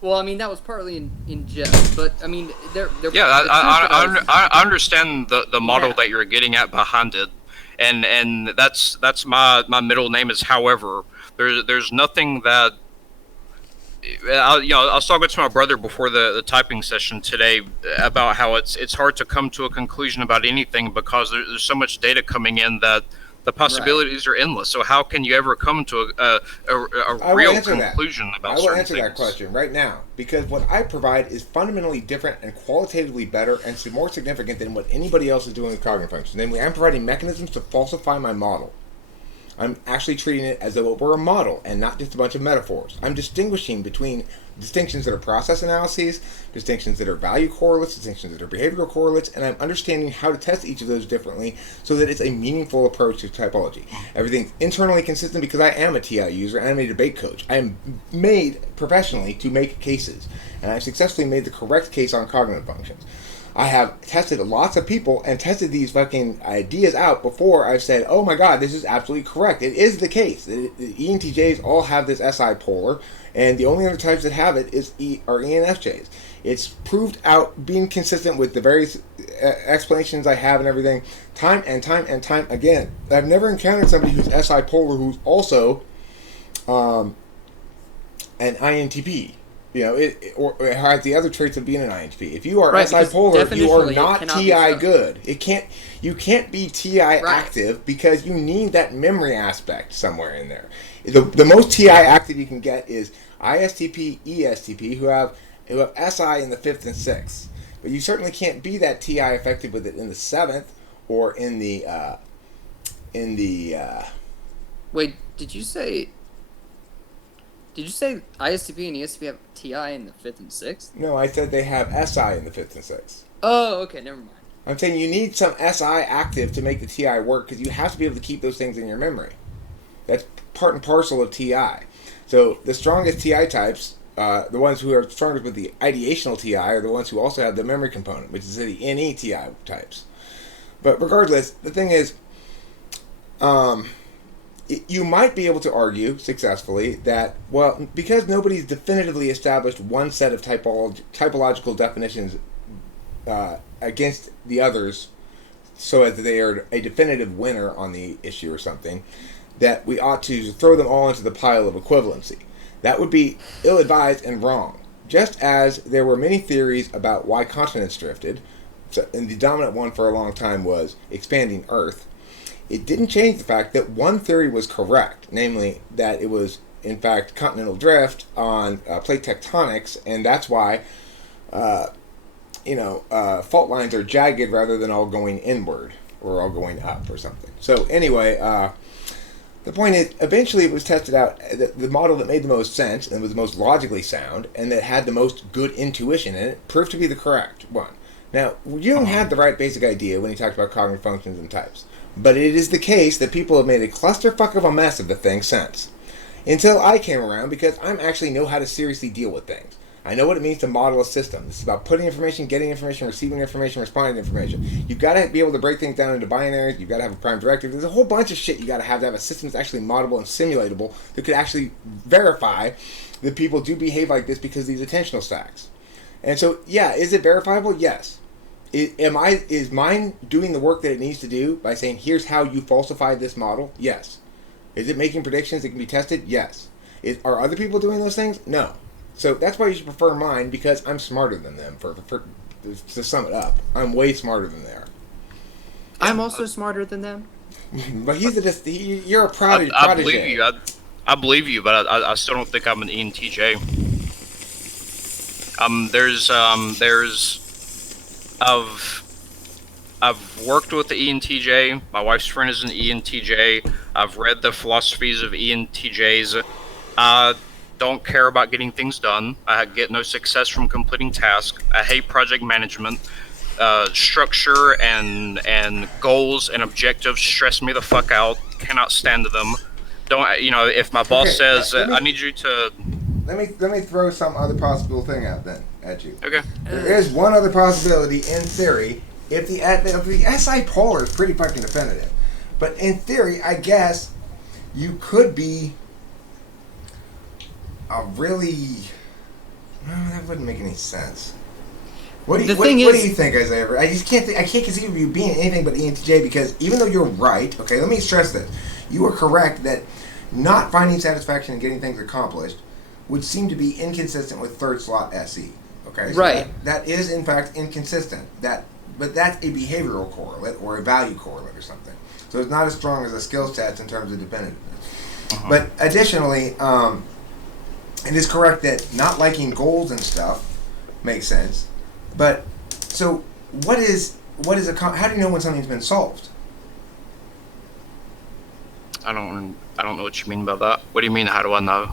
Well, I mean that was partly in jest, but I mean I understand the model that you're getting at behind it, and that's my middle name is however. There's nothing that I was talking to my brother before the typing session today about how it's hard to come to a conclusion about anything because there's so much data coming in that the possibilities are endless. So how can you ever come to a real conclusion about certain things? I will answer that question right now because what I provide is fundamentally different and qualitatively better and more significant than what anybody else is doing with cognitive functions. Namely, I'm providing mechanisms to falsify my model. I'm actually treating it as though it were a model and not just a bunch of metaphors. I'm distinguishing between distinctions that are process analyses, distinctions that are value correlates, distinctions that are behavioral correlates, and I'm understanding how to test each of those differently so that it's a meaningful approach to typology. Everything's internally consistent because I am a TI user and I'm a debate coach. I am made professionally to make cases, and I've successfully made the correct case on cognitive functions. I have tested lots of people and tested these fucking ideas out before I've said, oh my god, this is absolutely correct. It is the case. The ENTJs all have this SI polar, and the only other types that have it are ENFJs. It's proved out being consistent with the various explanations I have and everything, time and time and time again. I've never encountered somebody who's SI polar who's also an INTP. Or has the other traits of being an INTP. If you are SI polar, you are not TI good. You can't be TI active because you need that memory aspect somewhere in there. The most TI active you can get is ISTP, ESTP, who have SI in the 5th and 6th. But you certainly can't be that TI effective with it in the 7th or in the Wait, did you say ISTP and ESTP have TI in the 5th and 6th? No, I said they have SI in the 5th and 6th. Oh, okay, never mind. I'm saying you need some SI active to make the TI work because you have to be able to keep those things in your memory. That's part and parcel of TI. So the strongest TI types, the ones who are strongest with the ideational TI, are the ones who also have the memory component, which is the NETI types. But regardless, the thing is, you might be able to argue successfully that, well, because nobody's definitively established one set of typological definitions against the others so as they are a definitive winner on the issue or something, that we ought to throw them all into the pile of equivalency. That would be ill-advised and wrong. Just as there were many theories about why continents drifted, and the dominant one for a long time was expanding Earth, it didn't change the fact that one theory was correct, namely that it was, in fact, continental drift on plate tectonics, and that's why, fault lines are jagged rather than all going inward or all going up or something. So anyway, the point is, eventually it was tested out, the model that made the most sense and was the most logically sound and that had the most good intuition in it proved to be the correct one. Now, Jung had the right basic idea when he talked about cognitive functions and types. But it is the case that people have made a clusterfuck of a mess of the thing since. Until I came around, because I actually know how to seriously deal with things. I know what it means to model a system. This is about putting information, getting information, receiving information, responding to information. You've got to be able to break things down into binaries. You've got to have a prime directive. There's a whole bunch of shit you got to have a system that's actually modelable and simulatable that could actually verify that people do behave like this because of these attentional stacks. And so, yeah, is it verifiable? Yes. Is mine doing the work that it needs to do by saying, here's how you falsify this model? Yes. Is it making predictions that can be tested? Yes. Are other people doing those things? No. So that's why you should prefer mine, because I'm smarter than them. To sum it up, I'm way smarter than they are. I'm also smarter than them. But you're a prodigy. I believe you. I believe you, but I still don't think I'm an ENTJ. I've worked with the ENTJ. My wife's friend is an ENTJ. I've read the philosophies of ENTJs. I don't care about getting things done. I get no success from completing tasks. I hate project management. Structure and goals and objectives stress me the fuck out. Cannot stand them. If my boss says I need you to. Let me throw some other possible thing out then at you. Okay. There is one other possibility in theory. If the SI polar is pretty fucking definitive, but in theory, I guess you could be a really. No, that wouldn't make any sense. What do you think, Isaiah? I just can't. I can't conceive of you being anything but ENTJ, because even though you're right, okay, let me stress this: you are correct that not finding satisfaction in getting things accomplished would seem to be inconsistent with third slot SE. Okay, so right. That is in fact inconsistent. But that's a behavioral correlate or a value correlate or something. So it's not as strong as a skills test in terms of dependence. Uh-huh. But additionally, it is correct that not liking goals and stuff makes sense. But so how do you know when something's been solved? I don't know what you mean by that. What do you mean? How do I know?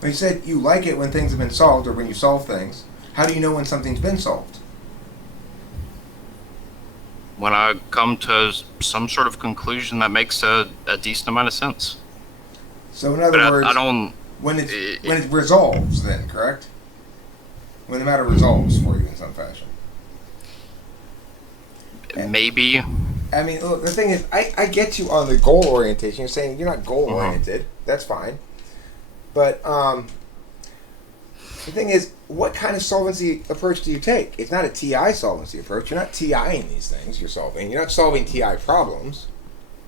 Well, you said you like it when things have been solved, or when you solve things. How do you know when something's been solved? When I come to some sort of conclusion that makes a decent amount of sense. So in other words, when it resolves, then, correct? When the matter resolves for you in some fashion. Maybe. I mean, look, the thing is, I get you on the goal orientation. You're saying you're not goal oriented. That's fine. But the thing is, what kind of solvency approach do you take? It's not a TI solvency approach. You're not TIing these things you're solving. You're not solving TI problems,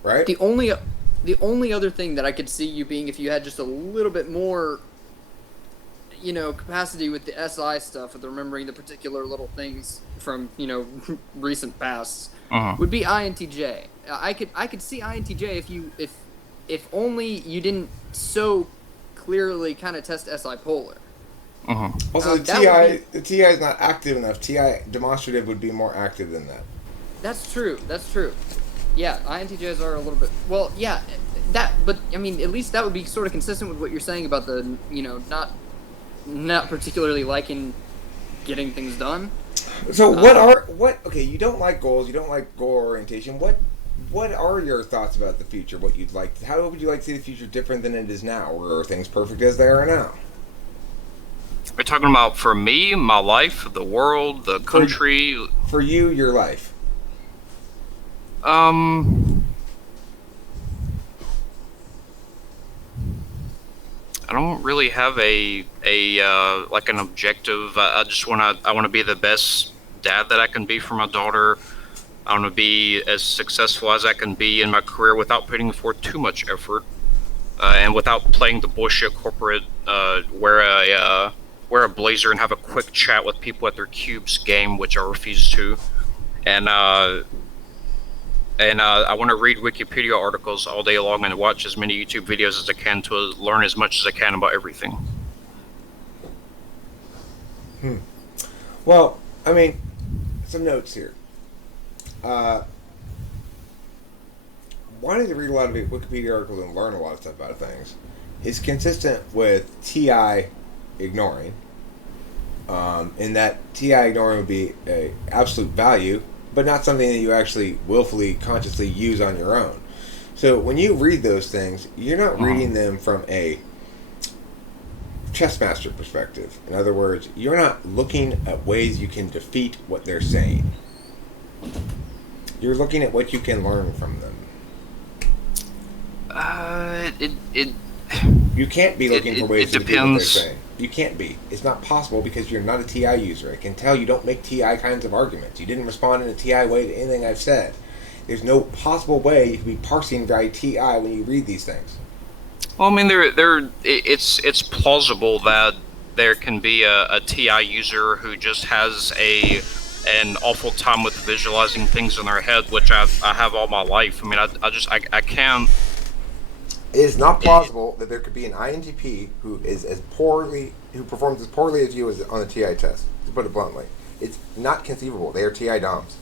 right? The only other thing that I could see you being, if you had just a little bit more, capacity with the SI stuff, with remembering the particular little things from, recent pasts, would be INTJ. I could see INTJ if only you didn't so clearly kind of test SI polar. Also, the TI is not active enough. TI demonstrative would be more active than that. That's true. Yeah, INTJs are a little bit. Well, yeah, but I mean, at least that would be sort of consistent with what you're saying about the, not particularly liking getting things done. So okay, you don't like goals, you don't like goal orientation. What are your thoughts about the future? What you'd like? How would you like to see the future different than it is now? Or are things perfect as they are now? We're talking about, for me, my life, the world, the country. For you, your life. I don't really have a like an objective. I want to be the best dad that I can be for my daughter. I want to be as successful as I can be in my career without putting forth too much effort, and without playing the bullshit corporate wear a blazer and have a quick chat with people at their cubes game, which I refuse to. And I want to read Wikipedia articles all day long and watch as many YouTube videos as I can to learn as much as I can about everything. Well, I mean, some notes here. Wanting to read a lot of Wikipedia articles and learn a lot of stuff about things is consistent with TI ignoring. In that TI ignoring would be an absolute value, but not something that you actually willfully, consciously use on your own. So when you read those things, you're not reading them from a chess master perspective. In other words, you're not looking at ways you can defeat what they're saying. You're looking at what you can learn from them. You can't be looking for ways to defeat what they're saying. You can't be. It's not possible because you're not a TI user. I can tell you don't make TI kinds of arguments. You didn't respond in a TI way to anything I've said. There's no possible way you can be parsing by TI when you read these things. Well, I mean, it's plausible that there can be a TI user who just has an awful time with visualizing things in their head, which I have all my life. I mean, I can't. It is not plausible that there could be an INTP who performs as poorly as you as on the TI test. To put it bluntly, it's not conceivable. They are TI DOMs.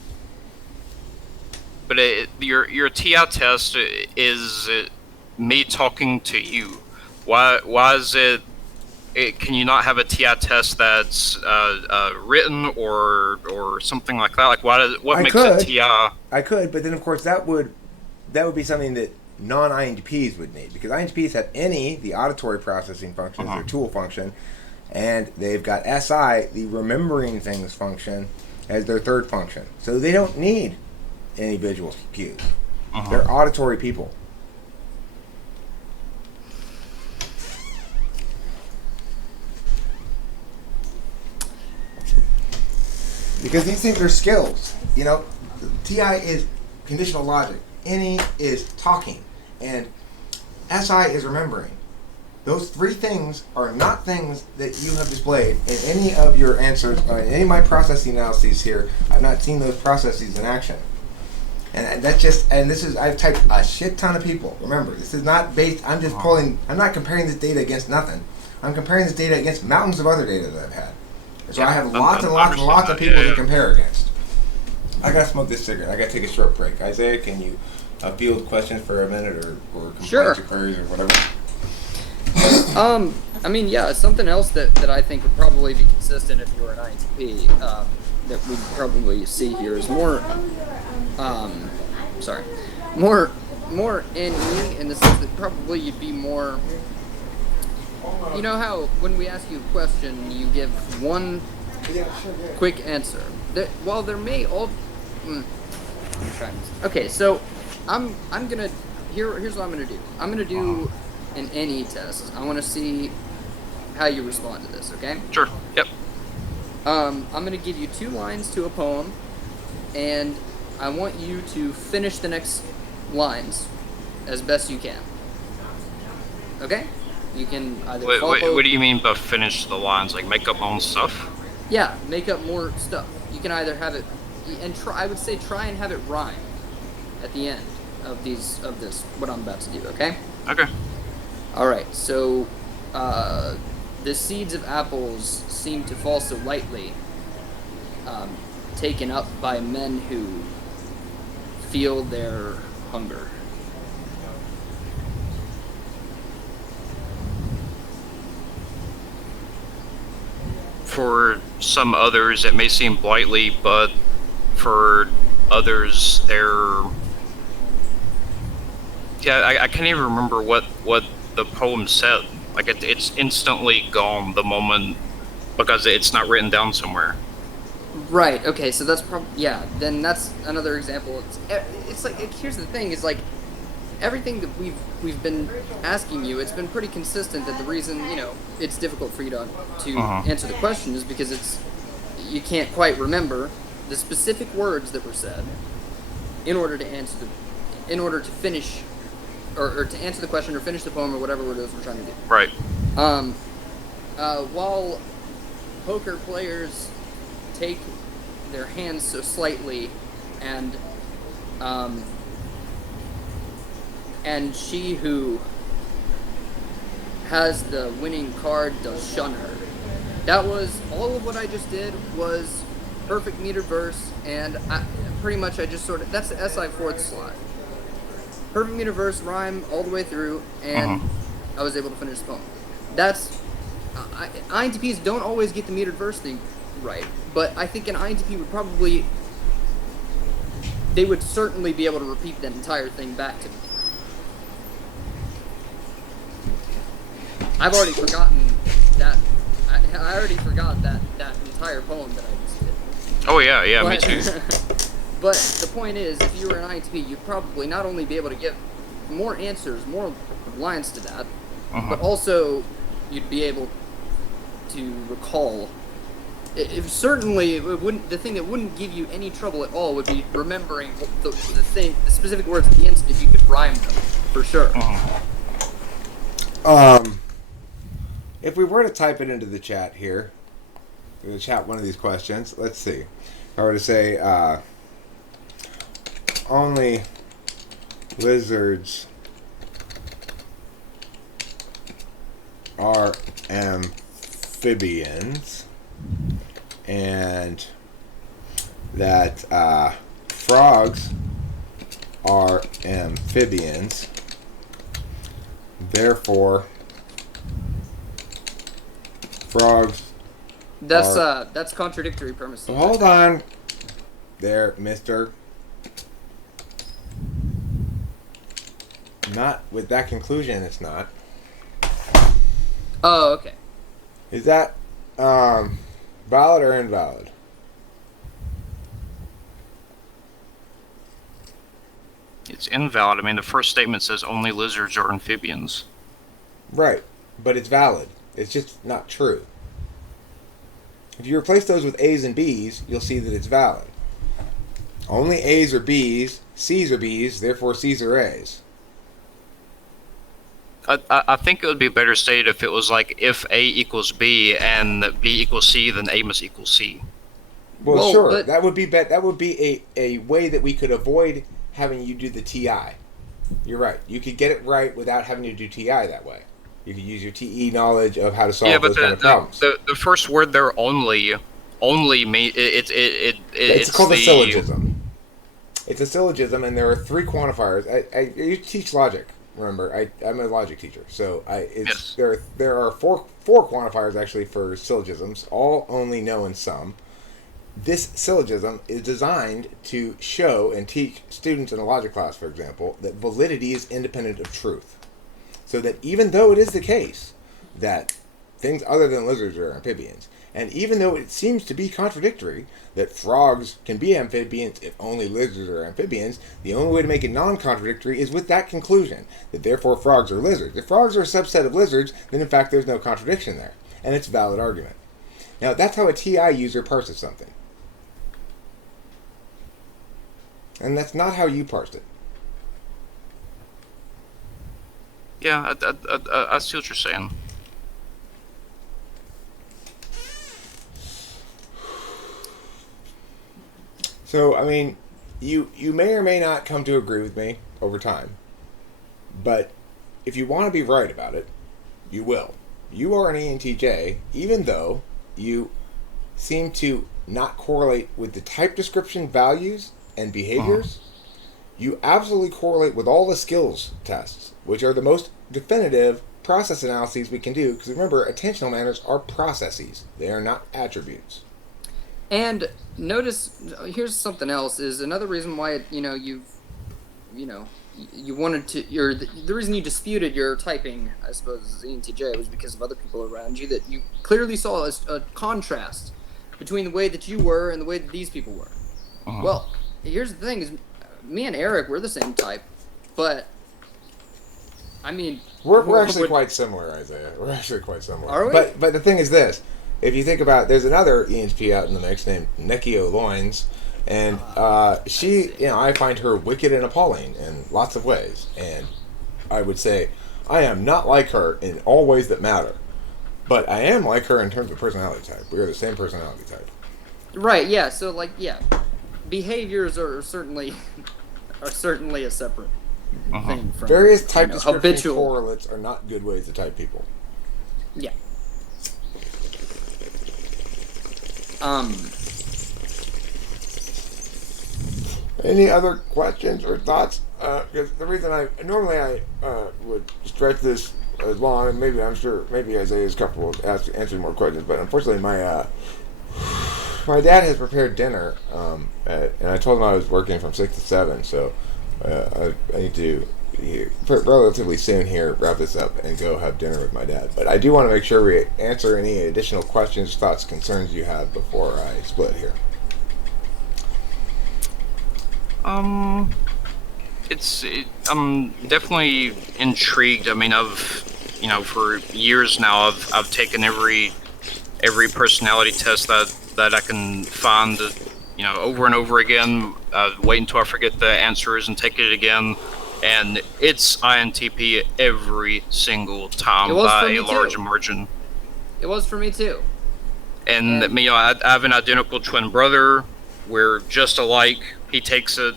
But your TI test is me talking to you. Why is it? Can you not have a TI test that's written or something like that? Like what makes a TI? I could, but then of course that would be something that non-INTPs would need, because INTPs have the auditory processing function, their tool function, and they've got SI, the remembering things function, as their third function. So they don't need any visual cues. They're auditory people. Because these things are skills. You know, TI is conditional logic. NE is talking. And SI is remembering. Those three things are not things that you have displayed in any of your answers, or in any of my processing analyses here. I've not seen those processes in action. And I've typed a shit ton of people. Remember, this is not based, I'm not comparing this data against nothing. I'm comparing this data against mountains of other data that I've had. So I have lots and lots of people to compare against. I gotta smoke this cigarette. I gotta take a short break. Isaiah, can you field questions for a minute or complaints or queries or whatever? I mean, yeah, something else that I think would probably be consistent if you were an INTP, that we'd probably see here is more NE, in the sense that probably you'd be more, you know how when we ask you a question, you give one quick answer. While there may all... Okay, so I'm gonna... Here's what I'm gonna do. I'm gonna do an NE test. I want to see how you respond to this, okay? Sure, yep. I'm gonna give you 2 lines to a poem, and I want you to finish the next lines as best you can. Okay? You can either What do you mean by finish the lines? Like make up my own stuff? Yeah, make up more stuff. You can either have it, and try and have it rhyme at the end of this, what I'm about to do, okay? Okay. Alright, so, the seeds of apples seem to fall so lightly, taken up by men who feel their hunger. For some others, it may seem lightly, but for others, they're... Yeah, I can't even remember what the poem said. Like, it's instantly gone the moment, because it's not written down somewhere. Right, okay, so that's probably... Yeah, then that's another example. It's like, here's the thing, is like, everything that we've been asking you, it's been pretty consistent that the reason, it's difficult for you to answer the question is because you can't quite remember the specific words that were said in order to finish or to answer the question or finish the poem or whatever it is we're trying to do. Right. While poker players take their hands so slightly and she who has the winning card does shun her. That was all of what I just did was perfect meter verse, and I just sort of, that's the SI fourth slot. Perfect meter verse, rhyme all the way through, and I was able to finish the poem. That's INTPs don't always get the metered verse thing right, but I think an INTP they would certainly be able to repeat that entire thing back to me. I've already forgotten that I already forgot that entire poem that I just did. Oh yeah, me too. But the point is, if you were an INTP, you'd probably not only be able to give more answers, more lines to that, but also you'd be able to recall. Certainly, it wouldn't. The thing that wouldn't give you any trouble at all would be remembering the specific words at the end if you could rhyme them, for sure. If we were to type it into the chat here, we're going to chat one of these questions. Let's see. If I were to say, only lizards are amphibians, and that frogs are amphibians, therefore frogs That's contradictory premise. hold on there, mister. Not with that conclusion, it's not. Oh, okay. Is that valid or invalid? It's invalid. I mean, the first statement says only lizards are amphibians. Right, but it's valid. It's just not true. If you replace those with A's and B's, you'll see that it's valid. Only A's are B's, C's are B's, therefore C's are A's. I think it would be better stated if it was like if A equals B and B equals C, then A must equal C. Well, sure, but that would be a way that we could avoid having you do the TI. You're right. You could get it right without having to do TI that way. You could use your TE knowledge of how to solve those kind of problems. The first word there, only mean it's called a syllogism. It's a syllogism, and there are three quantifiers. I teach logic. Remember, I'm a logic teacher, so Yes. there are four quantifiers actually for syllogisms, all, only, no, and some. This syllogism is designed to show and teach students in a logic class, for example, that validity is independent of truth. So that even though it is the case that things other than lizards are amphibians, and even though it seems to be contradictory that frogs can be amphibians if only lizards are amphibians, the only way to make it non-contradictory is with that conclusion, that therefore frogs are lizards. If frogs are a subset of lizards, then in fact there's no contradiction there, and it's a valid argument. Now that's how a TI user parses something. And that's not how you parsed it. Yeah, I see what you're saying. So, I mean, you may or may not come to agree with me over time. But if you want to be right about it, you will. You are an ENTJ, even though you seem to not correlate with the type description values and behaviors. You absolutely correlate with all the skills tests, which are the most definitive process analyses we can do. Because remember, attentional manners are processes. They are not attributes. And notice, here's something else, is another reason why, you wanted to, the reason you disputed your typing, I suppose, as ENTJ was because of other people around you, that you clearly saw a contrast between the way that you were and the way that these people were. Well, here's the thing, is me and Eric, we're the same type, but, I mean... We're actually quite similar, Isaiah. We're actually quite similar. Are we? But the thing is this. If you think about, there's another ENTP out in the mix named Nekio Loins, and she, I find her wicked and appalling in lots of ways, and I would say I am not like her in all ways that matter, but I am like her in terms of personality type. We are the same personality type. Right, yeah, so, behaviors are certainly a separate thing from... Various type description habitual correlates are not good ways to type people. Yeah. Any other questions or thoughts? Because the reason I would stretch this as long, and maybe Isaiah is comfortable with answering more questions, but unfortunately my dad has prepared dinner, and I told him I was working from 6 to 7, so I need to relatively soon here, wrap this up, and go have dinner with my dad. But I do want to make sure we answer any additional questions, thoughts, concerns you have before I split here. I'm definitely intrigued. I mean, for years now, I've taken every personality test that I can find, over and over again. Wait until I forget the answers and take it again. And it's INTP every single time by a large margin. It was for me too. And I have an identical twin brother. We're just alike. He takes the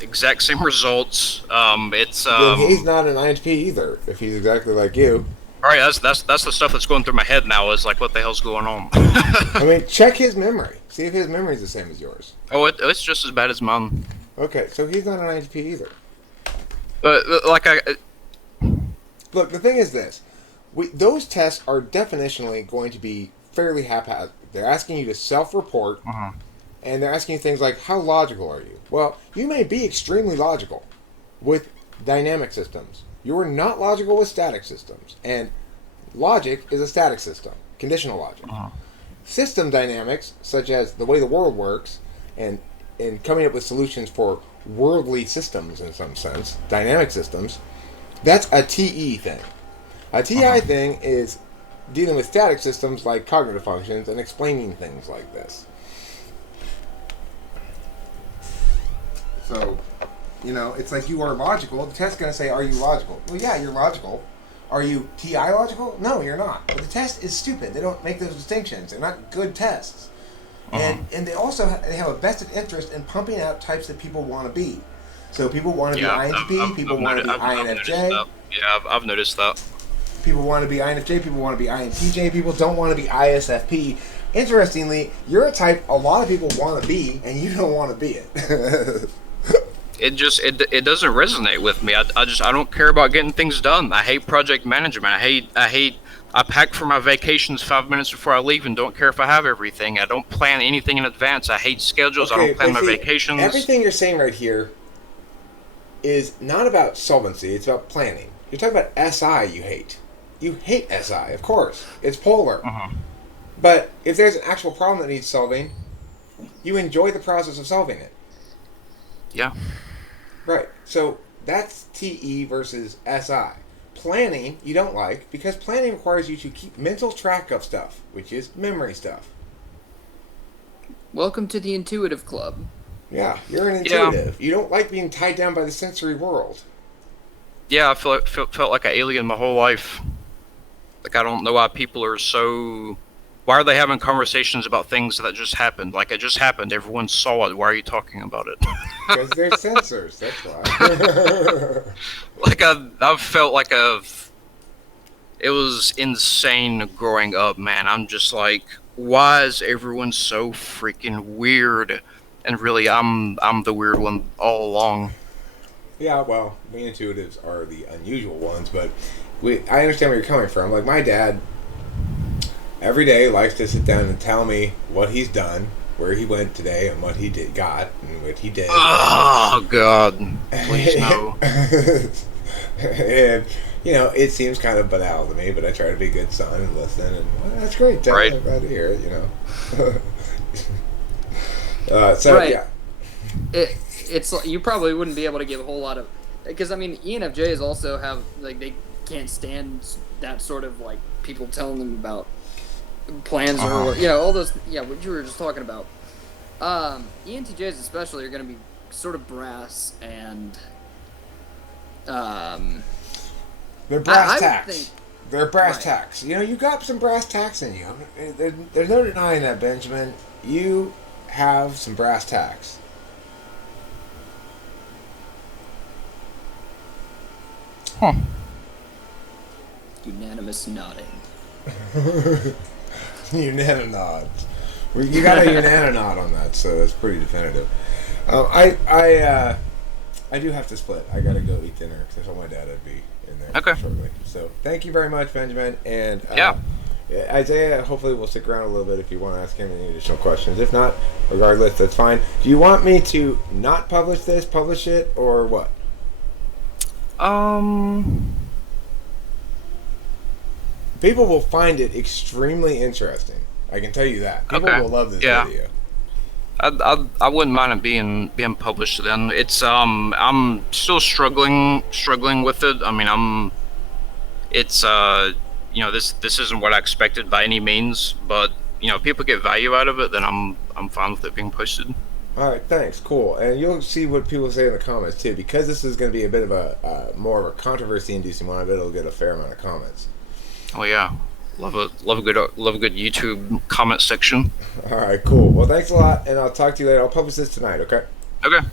exact same results. Then he's not an INTP either. If he's exactly like you. All right, that's the stuff that's going through my head now. Is like, what the hell's going on? I mean, check his memory. See if his memory is the same as yours. Oh, it's just as bad as mine. Okay, so he's not an INTP either. But Look, the thing is this. Those tests are definitionally going to be fairly haphazard. They're asking you to self-report, and they're asking you things like, how logical are you? Well, you may be extremely logical with dynamic systems. You are not logical with static systems. And logic is a static system, conditional logic. System dynamics, such as the way the world works, and coming up with solutions for worldly systems in some sense, dynamic systems, that's a TE thing. A TI thing is dealing with static systems like cognitive functions and explaining things like this. So, it's like you are logical. The test's going to say, are you logical? Well, yeah, you're logical. Are you TI logical? No, you're not. But the test is stupid. They don't make those distinctions. They're not good tests. And they also they have a vested interest in pumping out types that people want to be. So people want to be INTP, people want to be INFJ. I've noticed that. People want to be INFJ, people want to be INTJ, people don't want to be ISFP. Interestingly, you're a type a lot of people want to be, and you don't want to be it. It doesn't resonate with me. I don't care about getting things done. I hate project management. I pack for my vacations 5 minutes before I leave and don't care if I have everything. I don't plan anything in advance. I hate schedules. I don't plan my vacations. Everything you're saying right here is not about solvency. It's about planning. You're talking about SI you hate. You hate SI, of course. It's polar. But if there's an actual problem that needs solving, you enjoy the process of solving it. Yeah. Right. So that's TE versus SI. Planning you don't like because planning requires you to keep mental track of stuff, which is memory stuff. Welcome to the intuitive club. Yeah, you're an intuitive. You don't like being tied down by the sensory world. Yeah, I felt like an alien my whole life. Like, I don't know why people are so... Why are they having conversations about things that just happened? Like, it just happened. Everyone saw it. Why are you talking about it? Because they're sensors, that's why. Like, I've felt like it was insane growing up, man. I'm just like, why is everyone so freaking weird? And really, I'm the weird one all along. Yeah, well, we intuitives are the unusual ones, but I understand where you're coming from. Like, my dad, every day, likes to sit down and tell me what he's done, where he went today, and what he got, and what he did. Oh, God. Please, no. And, it seems kind of banal to me, but I try to be a good son and listen, and that's great. Dad. Right. I'm glad to hear it, Right. Yeah. It's you probably wouldn't be able to give a whole lot of, because ENFJs also have they can't stand that sort of people telling them about plans or all those what you were just talking about. ENTJs especially are going to be sort of brass and they're brass tacks. They're brass tacks. You got some brass tacks in you. There's no denying that, Benjamin. You have some brass tacks. Huh. Unanimous nodding. Unanonod. You got a unanonod on that, so that's pretty definitive. I do have to split. I gotta go eat dinner because I told my dad I'd be in there shortly. So thank you very much, Benjamin. And Isaiah, hopefully we'll stick around a little bit if you want to ask him any additional questions. If not, regardless, that's fine. Do you want me to not publish it, or what? Um, People will find it extremely interesting. I can tell you that. People okay. will love this Yeah. video. I wouldn't mind it being published then. It's I'm still struggling with it. I mean, it's this isn't what I expected by any means, but people get value out of it, then I'm fine with it being posted. All right, thanks. Cool. And you'll see what people say in the comments too, because this is going to be a bit of a more of a controversy-inducing one. I bet it'll get a fair amount of comments. Oh yeah, love a good YouTube comment section. All right, cool. Well, thanks a lot, and I'll talk to you later. I'll publish this tonight. Okay. Okay.